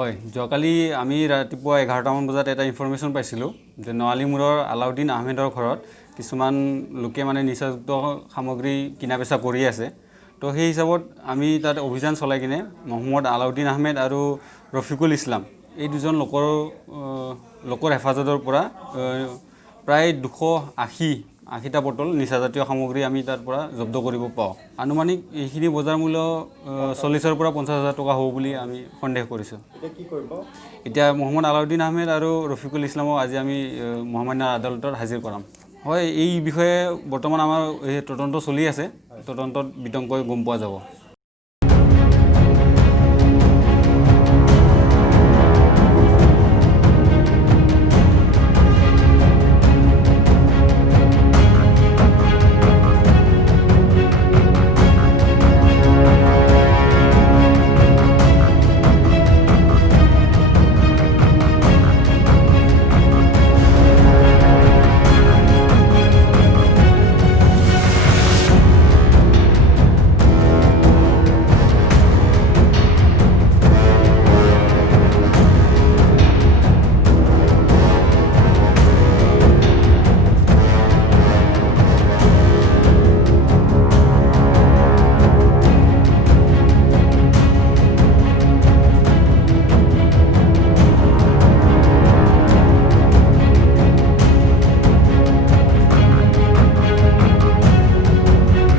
হয়, যোৱাকালি আমি ৰাতিপুৱা 11টামান বজাত এটা ইনফৰমেশ্যন পাইছিলোঁ যে নৱালীমূৰৰ আলাউদ্দিন আহমেদৰ ঘৰত কিছুমান লোকে মানে নিচাযুক্ত সামগ্ৰী কিনা বেচা কৰি আছে। তো সেই হিচাপত আমি তাত অভিযান চলাই কিনে মহম্মদ আলাউদ্দিন আহমেদ আৰু ৰফিকুল ইছলাম এই দুজন লোকৰ হেফাজতৰ পৰা প্ৰায় 280টা বটল নিচাজাতীয় সামগ্ৰী আমি তাৰ পৰা জব্দ কৰিব পাওঁ। আনুমানিক এইখিনি বজাৰ মূল্য 40,000 পৰা 50,000 টকা হ'ব বুলি আমি সন্দেহ কৰিছোঁ। এতিয়া মহম্মদ আলাউদ্দিন আহমেদ আৰু ৰফিকুল ইছলামক আজি আমি মহামান্য আদালতত হাজিৰ কৰাম। হয়, এই বিষয়ে বৰ্তমান আমাৰ তদন্ত চলি আছে। তদন্তত বিতংকৈ গম পোৱা যাব।